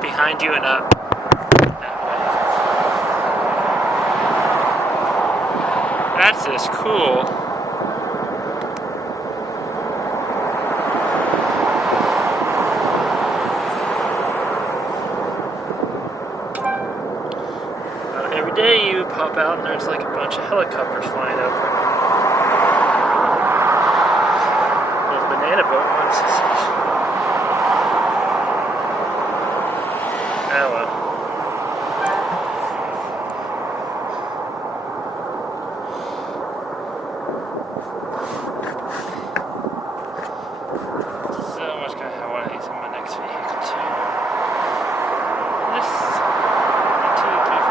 behind you and up that way. That's just cool. Every day you pop out and there's like a bunch of helicopters flying over. Those banana boat ones. Oh well. So much kind of want to use in my next vehicle too. This 1, 2, 3, 4,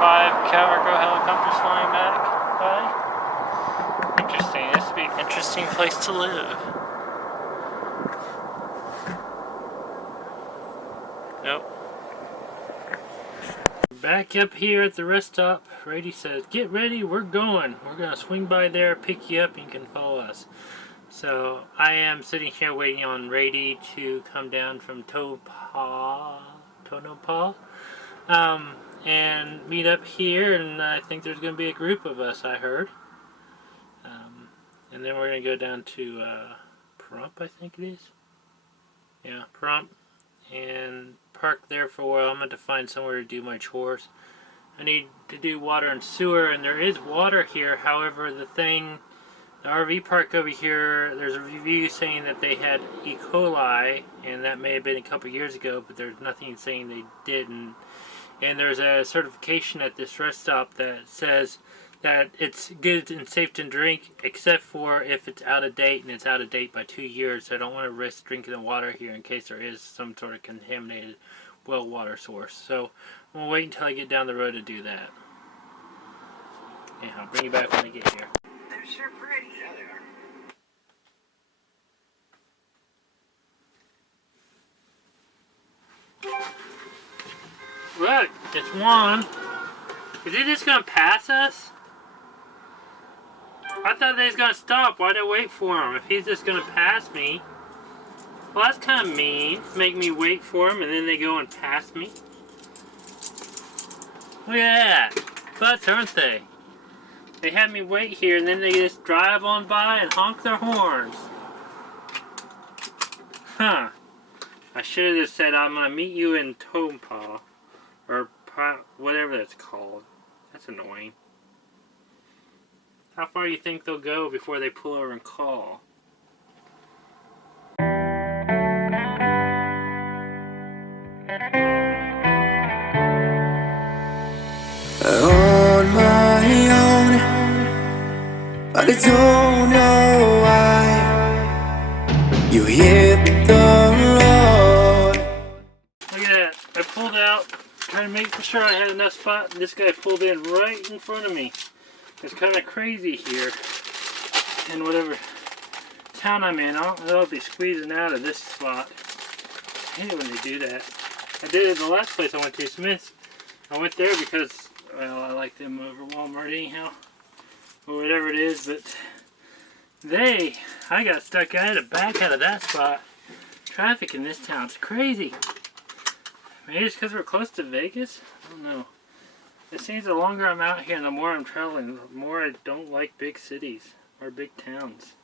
5 cargo helicopters flying back by. Interesting. This would be an interesting place to live. Nope. Back up here at the rest stop, Brady says, "Get ready, we're going. We're going to swing by there, pick you up, and you can follow us." So I am sitting here waiting on Brady to come down from Tonopah, and meet up here, and I think there's going to be a group of us, I heard. And then we're going to go down to Pahrump, I think it is. Yeah, Pahrump. And park there for a while. I'm going to find somewhere to do my chores. I need to do water and sewer, and there is water here. However, the RV park over here, there's a review saying that they had E. coli, and that may have been a couple years ago, but there's nothing saying they didn't. And there's a certification at this rest stop that says that it's good and safe to drink, except for if it's out of date, and it's out of date by 2 years. So I don't want to risk drinking the water here in case there is some sort of contaminated well water source. So I'm going to wait until I get down the road to do that. Yeah, I'll bring you back when I get here. They're sure pretty. Yeah, they are. Look, it's one. Is he just going to pass us? I thought they was going to stop. Why'd I wait for him? If he's just going to pass me. Well, that's kind of mean. Make me wait for him and then they go and pass me. Look at that. Butts, aren't they? They have me wait here and then they just drive on by and honk their horns. Huh. I should have just said, I'm going to meet you in Tonopah. Or whatever that's called. That's annoying. How far do you think they'll go before they pull over and call? On my own, but I don't know why you hit the road. Look at that. I pulled out, trying to make sure I had enough spot, and this guy pulled in right in front of me. It's kind of crazy here in whatever town I'm in. I'll be squeezing out of this spot. I hate it when they do that. I did it at the last place I went to, Smith's. I went there because, well, I like them over Walmart anyhow, or whatever it is, but I got stuck. I had to back out of that spot. Traffic in this town's crazy. Maybe it's because we're close to Vegas? I don't know. It seems the longer I'm out here and the more I'm traveling, the more I don't like big cities or big towns.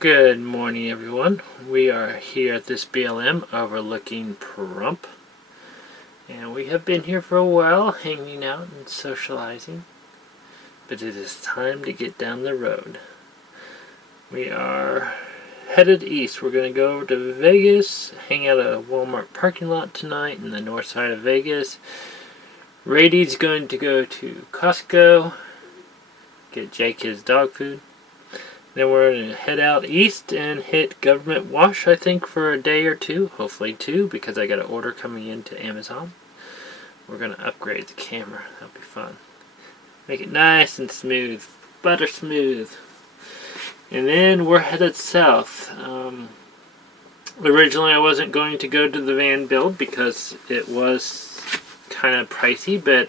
Good morning, everyone. We are here at this BLM overlooking Pahrump, and we have been here for a while, hanging out and socializing, but it is time to get down the road. We are headed east. We're going to go over to Vegas, hang out at a Walmart parking lot tonight in the north side of Vegas. Rady's going to go to Costco, get Jake his dog food. Then we're going to head out east and hit Government Wash, I think, for a day or two. Hopefully 2, because I got an order coming into Amazon. We're going to upgrade the camera. That'll be fun. Make it nice and smooth. Butter smooth. And then we're headed south. Originally I wasn't going to go to the van build because it was kind of pricey, but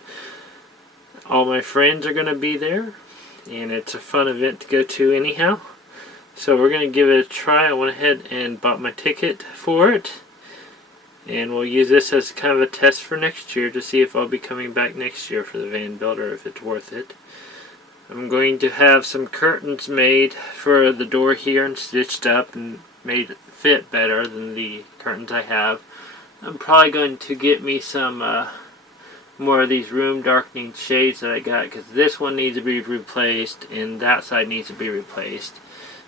all my friends are going to be there. And it's a fun event to go to anyhow. So we're going to give it a try. I went ahead and bought my ticket for it. And we'll use this as kind of a test for next year to see if I'll be coming back next year for the van build or if it's worth it. I'm going to have some curtains made for the door here and stitched up and made it fit better than the curtains I have. I'm probably going to get me some more of these room darkening shades that I got, because this one needs to be replaced and that side needs to be replaced.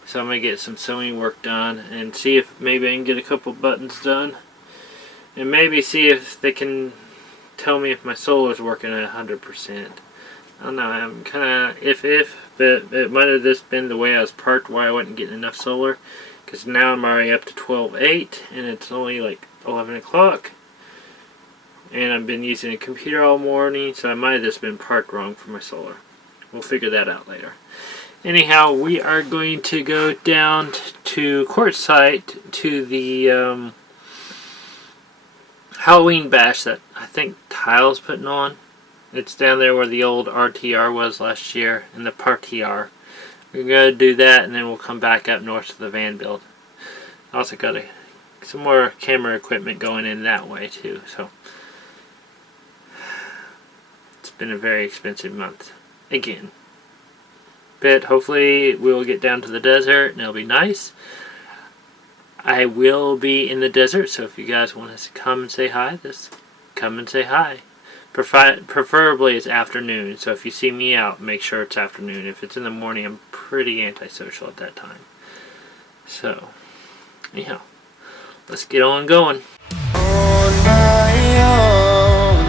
So I'm going to get some sewing work done and see if maybe I can get a couple buttons done. And maybe see if they can tell me if my solar is working at 100%. I don't know, I'm kind of if, but it might have just been the way I was parked why I wasn't getting enough solar. Because now I'm already up to 12.8 and it's only like 11 o'clock. And I've been using a computer all morning, so I might have just been parked wrong for my solar. We'll figure that out later. Anyhow, we are going to go down to Quartzsite to the Halloween bash that I think Tile's putting on. It's down there where the old RTR was last year, in the Park-TR. We're going to do that, and then we'll come back up north to the van build. Also got some more camera equipment going in that way too, so it's been a very expensive month again. But hopefully we'll get down to the desert and it'll be nice. I will be in the desert, so if you guys want us to come and say hi, just come and say hi. Preferably it's afternoon, so if you see me out, make sure it's afternoon. If it's in the morning, I'm pretty antisocial at that time. So, anyhow, let's get on going. On my own,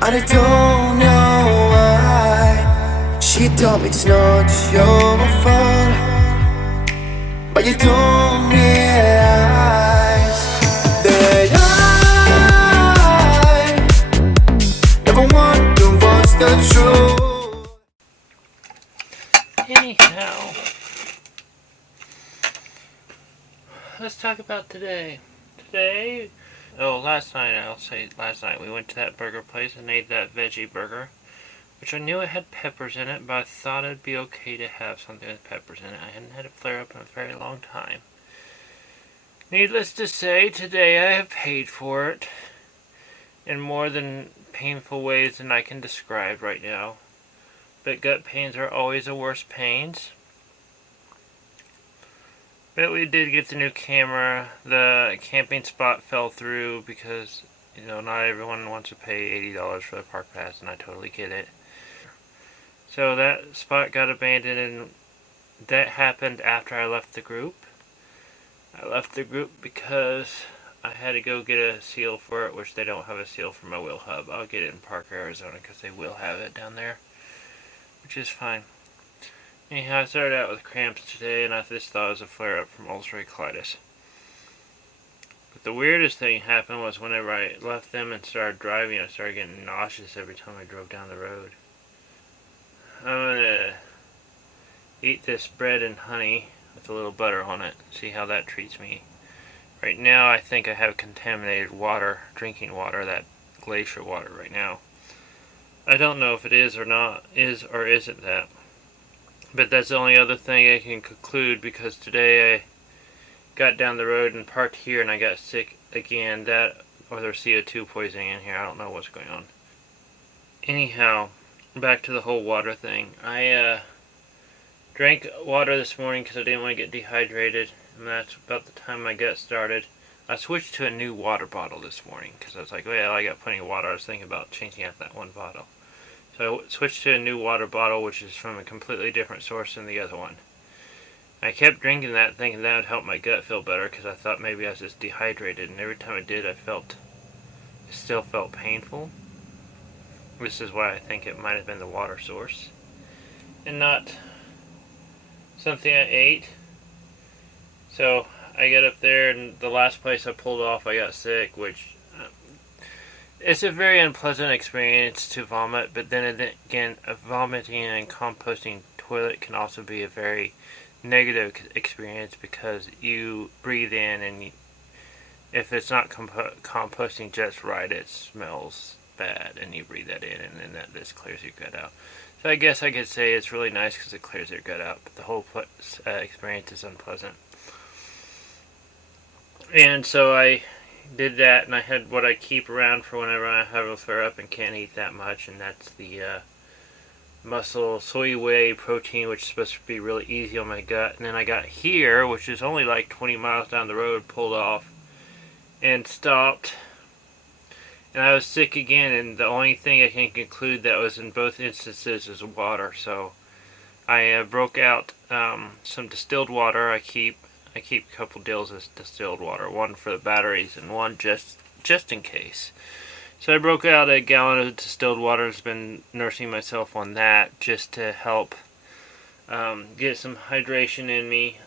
I don't know why. She told me it's not your fault, but you don't realize that I never want to watch the truth. Anyhow, let's talk about today. Last night we went to that burger place and ate that veggie burger, which I knew it had peppers in it, but I thought it'd be okay to have something with peppers in it. I hadn't had a flare up in a very long time. Needless to say, today I have paid for it in more than painful ways than I can describe right now. But gut pains are always the worst pains. But we did get the new camera. The camping spot fell through because, not everyone wants to pay $80 for the park pass, and I totally get it. So that spot got abandoned, and that happened after I left the group. I left the group because I had to go get a seal for it, which they don't have a seal for my wheel hub. I'll get it in Parker, Arizona, because they will have it down there, which is fine. Anyhow, I started out with cramps today, and I just thought it was a flare-up from ulcerative colitis. But the weirdest thing happened was whenever I left them and started driving, I started getting nauseous every time I drove down the road. I'm gonna eat this bread and honey with a little butter on it, see how that treats me. Right now, I think I have contaminated water, drinking water, that glacier water right now. I don't know if it is or isn't that. But that's the only other thing I can conclude, because today I got down the road and parked here and I got sick again. That, or there's CO2 poisoning in here. I don't know what's going on. Anyhow, back to the whole water thing. I drank water this morning because I didn't want to get dehydrated, and that's about the time my gut started. I switched to a new water bottle this morning because I was like, well, I got plenty of water. I was thinking about changing out that one bottle. So I switched to a new water bottle, which is from a completely different source than the other one. I kept drinking that, thinking that would help my gut feel better, because I thought maybe I was just dehydrated, and every time I did, it still felt painful. This is why I think it might have been the water source, and not something I ate. So I got up there, and the last place I pulled off, I got sick, which it's a very unpleasant experience to vomit. But then again, vomiting and composting toilet can also be a very negative experience because you breathe in, and if it's not composting just right, it smells bad, and you breathe that in, and then that just clears your gut out. So I guess I could say it's really nice because it clears your gut out, but the whole experience is unpleasant. And so I did that, and I had what I keep around for whenever I have a flare up and can't eat that much, and that's the muscle soy whey protein, which is supposed to be really easy on my gut. And then I got here, which is only like 20 miles down the road, pulled off and stopped, and I was sick again, and the only thing I can conclude that was in both instances is water. So I broke out some distilled water. I keep a couple deals of distilled water, one for the batteries and one just in case. So I broke out a gallon of distilled water. I've been nursing myself on that just to help get some hydration in me.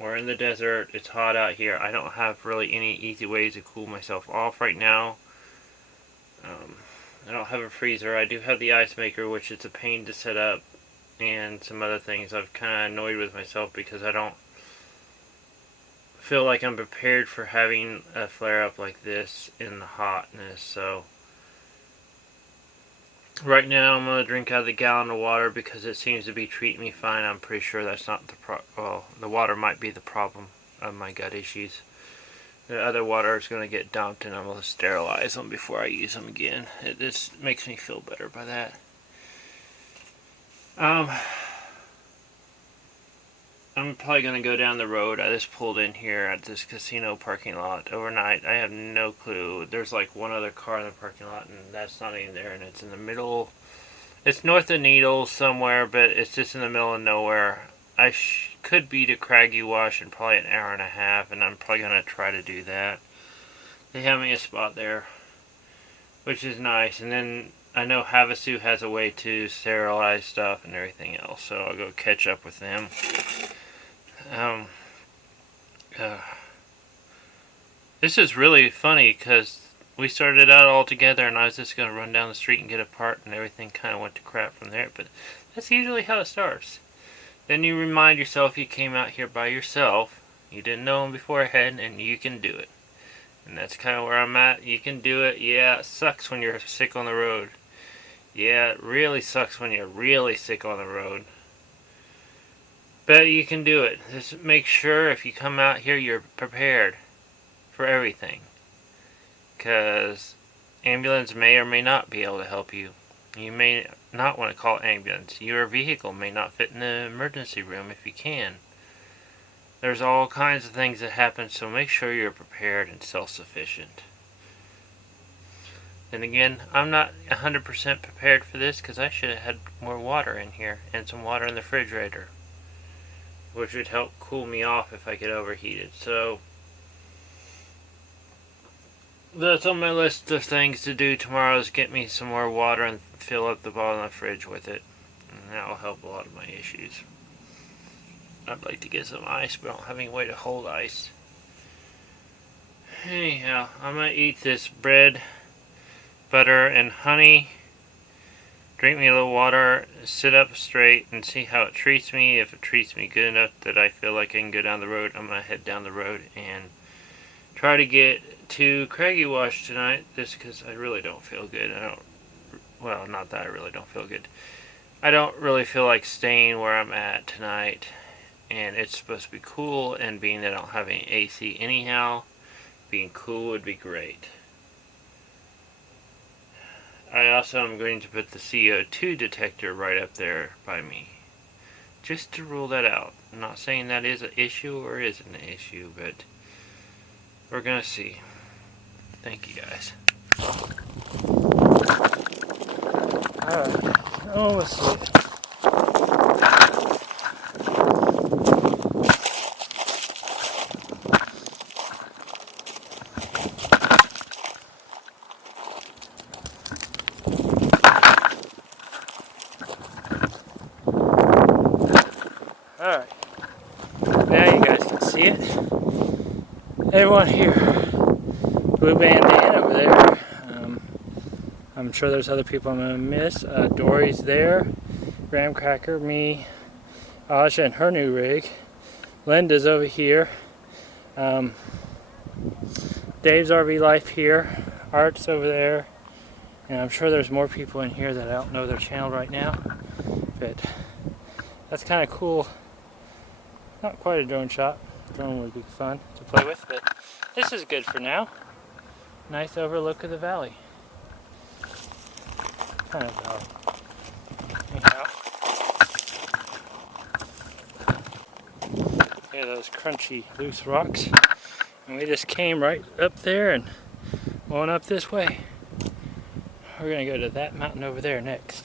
We're in the desert. It's hot out here. I don't have really any easy ways to cool myself off right now. I don't have a freezer. I do have the ice maker, which is a pain to set up, and some other things. I've kind of annoyed with myself because I don't feel like I'm prepared for having a flare-up like this in the hotness. So right now I'm going to drink out of the gallon of water because it seems to be treating me fine. I'm pretty sure that's not the well, the water might be the problem of my gut issues. The other water is going to get dumped, and I'm going to sterilize them before I use them again. It just makes me feel better by that. I'm probably going to go down the road. I just pulled in here at this casino parking lot overnight. I have no clue. There's like one other car in the parking lot, and that's not even there, and it's in the middle. It's north of Needles somewhere, but it's just in the middle of nowhere. I could be to Cragiey Wash in probably an hour and a half, and I'm probably going to try to do that. They have me a spot there, which is nice. And then I know Havasu has a way to sterilize stuff and everything else, so I'll go catch up with them. This is really funny because we started out all together, and I was just going to run down the street and get a part, and everything kind of went to crap from there. But that's usually how it starts. Then you remind yourself you came out here by yourself. You didn't know him beforehand, and you can do it. And that's kind of where I'm at. You can do it. Yeah, it sucks when you're sick on the road. Yeah, it really sucks when you're really sick on the road. But you can do it. Just make sure if you come out here, you're prepared for everything. Because ambulance may or may not be able to help you. You may not want to call ambulance. Your vehicle may not fit in the emergency room if you can. There's all kinds of things that happen, so make sure you're prepared and self-sufficient. Then again, I'm not 100% prepared for this because I should have had more water in here and some water in the refrigerator, which would help cool me off if I get overheated. So that's on my list of things to do tomorrow, is get me some more water and fill up the bottom of the fridge with it. And that will help a lot of my issues. I'd like to get some ice, but I don't have any way to hold ice. Anyhow, I'm going to eat this bread, butter, and honey. Drink me a little water, sit up straight, and see how it treats me. If it treats me good enough that I feel like I can go down the road, I'm going to head down the road and try to get to Cragiey Wash tonight, just because I really don't feel good. Well, not that I really don't feel good. I don't really feel like staying where I'm at tonight, and it's supposed to be cool, and being that I don't have any AC anyhow, being cool would be great. I also am going to put the CO2 detector right up there by me, just to rule that out. I'm not saying that is an issue or isn't an issue, but we're going to see. Thank you, guys. Let's see. Alright. see it. Everyone here. Blue Bandana over there. I'm sure there's other people I'm going to miss. Dory's there. Graham Cracker, me, Aja and her new rig. Linda's over here. Dave's RV Life here. Art's over there. And I'm sure there's more people in here that I don't know their channel right now. But that's kind of cool. Not quite a drone shot. Drone would be fun to play with, but this is good for now. Nice overlook of the valley. Kind of valley. Anyhow. Yeah, those crunchy loose rocks. And we just came right up there and went up this way. We're going to go to that mountain over there next.